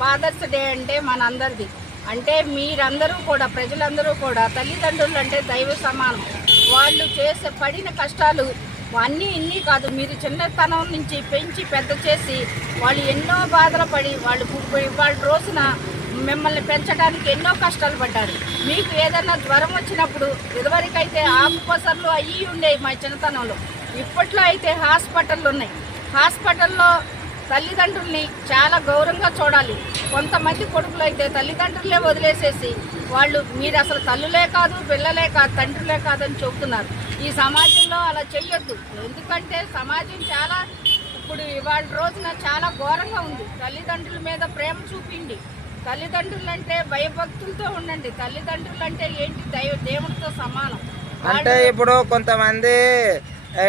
Fathers day అంటే మనందరిది. అంటే మీరందరూ కూడా ప్రజలందరూ కూడా తల్లిదండ్రులు అంటే దైవ సమానం. వాళ్ళు చేసే పడిన కష్టాలు అన్నీ ఇన్ని కాదు. మీరు చిన్నతనం నుంచి పెంచి పెద్ద చేసి వాళ్ళు ఎన్నో బాధలు పడి వాళ్ళు వాళ్ళ రోజున మిమ్మల్ని పెంచడానికి ఎన్నో కష్టాలు పడ్డారు. మీకు ఏదైనా జ్వరం వచ్చినప్పుడు ఇదివరకైతే ఆకుపసర్లు అయ్యి ఉండేవి మా చిన్నతనంలో. ఇప్పట్లో అయితే హాస్పిటళ్ళు ఉన్నాయి. హాస్పిటల్లో తల్లిదండ్రుల్ని చాలా గౌరవంగా చూడాలి. కొంతమంది కొడుకులు అయితే తల్లిదండ్రులే వదిలేసేసి వాళ్ళు మీరు అసలు తల్లులే కాదు పిల్లలే కాదు తండ్రులే కాదని చెబుతున్నారు. ఈ సమాజంలో అలా చెయ్యొద్దు. ఎందుకంటే సమాజం చాలా ఇప్పుడు ఇవాళ రోజున చాలా ఘోరంగా ఉంది. తల్లిదండ్రుల మీద ప్రేమ చూపిండి. తల్లిదండ్రులు అంటే భయభక్తులతో ఉండండి. తల్లిదండ్రులు అంటే ఏంటి? దైవ దేవుడితో సమానం. అంటే ఇప్పుడు కొంతమంది ఆ,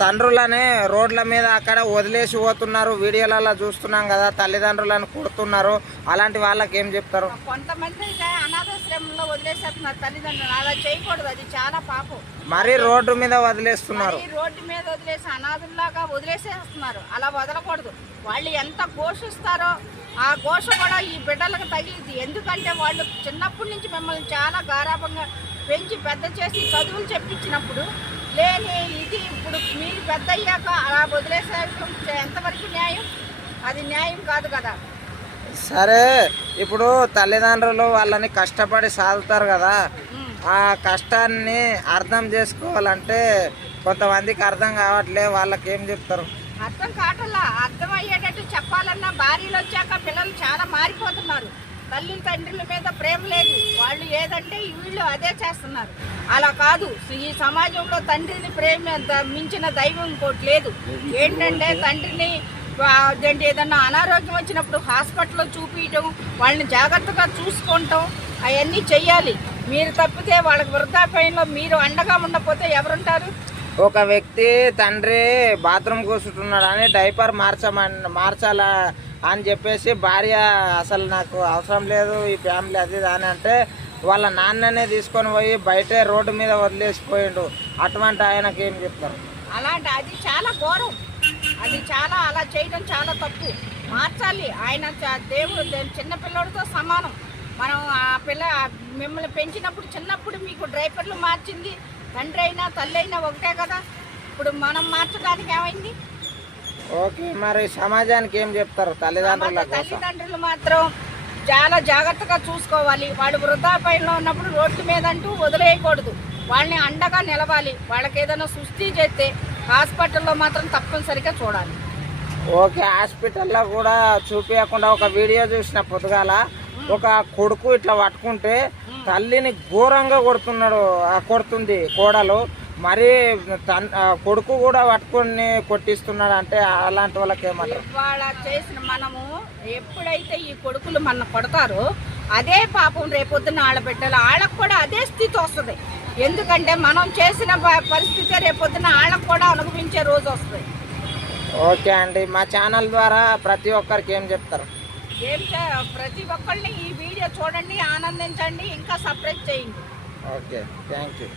తండ్రులని రోడ్ల మీద అక్కడ వదిలేసి పోతున్నారు. వీడియోలలో చూస్తున్నాం కదా తల్లిదండ్రులను కొడుతున్నారు. అలాంటి వాళ్ళకి ఏం చెప్తారు? కొంతమంది అయితే అనాథాశ్రమంలో వదిలేసేస్తున్నారు తల్లిదండ్రులు. అలా చేయకూడదు అది చాలా పాపం. మరీ రోడ్డు మీద వదిలేస్తున్నారు. రోడ్డు మీద వదిలేసి అనాథుల్లాగా వదిలేసేస్తున్నారు. అలా వదలకూడదు. వాళ్ళు ఎంత ఘోషిస్తారో ఆ ఘోష కూడా ఈ బిడ్డలకు తగిలింది. ఎందుకంటే వాళ్ళు చిన్నప్పటి నుంచి మిమ్మల్ని చాలా గారాభంగా పెంచి పెద్ద చేసి చదువులు చెప్పించినప్పుడు లేని ఇది ఇప్పుడు మీరు పెద్ద అయ్యాక అలా వదిలేసేయడం ఎంతవరకు న్యాయం? అది న్యాయం కాదు కదా. సరే ఇప్పుడు తల్లిదండ్రులు వాళ్ళని కష్టపడి సాదుతారు కదా. ఆ కష్టాన్ని అర్థం చేసుకోవాలంటే కొంతమందికి అర్థం కావట్లే వాళ్ళకి ఏం చెప్తారు? అర్థం కావట్లా. అర్థం అయ్యేటట్టు చెప్పాలన్నా భార్యలు వచ్చాక పిల్లలు చాలా మారిపోతున్నారు. తల్లి తండ్రుల మీద ప్రేమ లేదు. వాళ్ళు ఏదంటే వీళ్ళు అదే చేస్తున్నారు. అలా కాదు. ఈ సమాజంలో తండ్రిని ప్రేమ మించిన దైవం ఇంకోటి లేదు. ఏంటంటే తండ్రిని అదేంటి ఏదన్నా అనారోగ్యం వచ్చినప్పుడు హాస్పిటల్లో చూపించడం వాళ్ళని జాగ్రత్తగా చూసుకోవటం అవన్నీ చెయ్యాలి. మీరు తప్పితే వాళ్ళకి వృద్ధాప్యంలో మీరు అండగా ఉండకపోతే ఎవరుంటారు? ఒక వ్యక్తి తండ్రి బాత్రూమ్ కూర్చుంటున్నాడని డైపర్ మార్చమని మార్చాలా అని చెప్పేసి భార్య అసలు నాకు అవసరం లేదు ఈ ఫ్యామిలీ అది అని అంటే వాళ్ళ నాన్ననే తీసుకొని పోయి బయటే రోడ్డు మీద వదిలేసిపోయిండు అటువంటి ఆయనకి ఏం చెప్తారు? అలాంటి అది చాలా ఘోరం. అది చాలా అలా చేయడం చాలా తప్పు. మార్చాలి. ఆయన దేవుడు చిన్నపిల్లడితో చిన్న పిల్లోడితో సమానం. మనం ఆ పిల్ల మిమ్మల్ని పెంచినప్పుడు చిన్నప్పుడు మీకు డ్రైవర్లు మార్చింది. తండ్రి అయినా తల్లి అయినా ఒకటే కదా. ఇప్పుడు మనం మార్చడానికి ఏమైంది? ఓకే మరి సమాజానికి ఏం చెప్తారు? తల్లిదండ్రుల తల్లిదండ్రులు మాత్రం చాలా జాగ్రత్తగా చూసుకోవాలి. వాడు వృద్ధాప్యంలో ఉన్నప్పుడు రోడ్డు మీద అంటూ వదిలేయకూడదు. వాళ్ళని అండగా నిలవాలి. వాళ్ళకి ఏదైనా సుస్థి చేస్తే హాస్పిటల్లో మాత్రం తప్పనిసరిగా చూడాలి. ఓకే హాస్పిటల్లో కూడా చూపించకుండా ఒక వీడియో చూసిన పొద్దుగాల ఒక కొడుకు ఇట్లా పట్టుకుంటే తల్లిని ఘోరంగా కొడుతున్నాడు కొడుతుంది కోడలు. మరి తన్ కొడుకు కూడా పట్టుకొని కొట్టిస్తున్నాడు అంటే అలాంటి వాళ్ళకి ఏమంటారు ఇవాళ చేసిన మనము ఎప్పుడైతే ఈ కొడుకులు మన కొడతారో అదే పాపం రేపొద్దున ఆడబిడ్డలు వాళ్ళకు కూడా అదే స్థితి వస్తుంది. ఎందుకంటే మనం చేసిన పరిస్థితి రేపొద్దున వాళ్ళకు కూడా అనుభవించే రోజు వస్తుంది. ఓకే అండి మా ఛానల్ ద్వారా ప్రతి ఒక్కరికి ఏం చెప్తారు? ఏం ప్రతి ఒక్కళ్ళని ఈ వీడియో చూడండి ఆనందించండి ఇంకా సపరేట్ చేయండి. Okay thank you.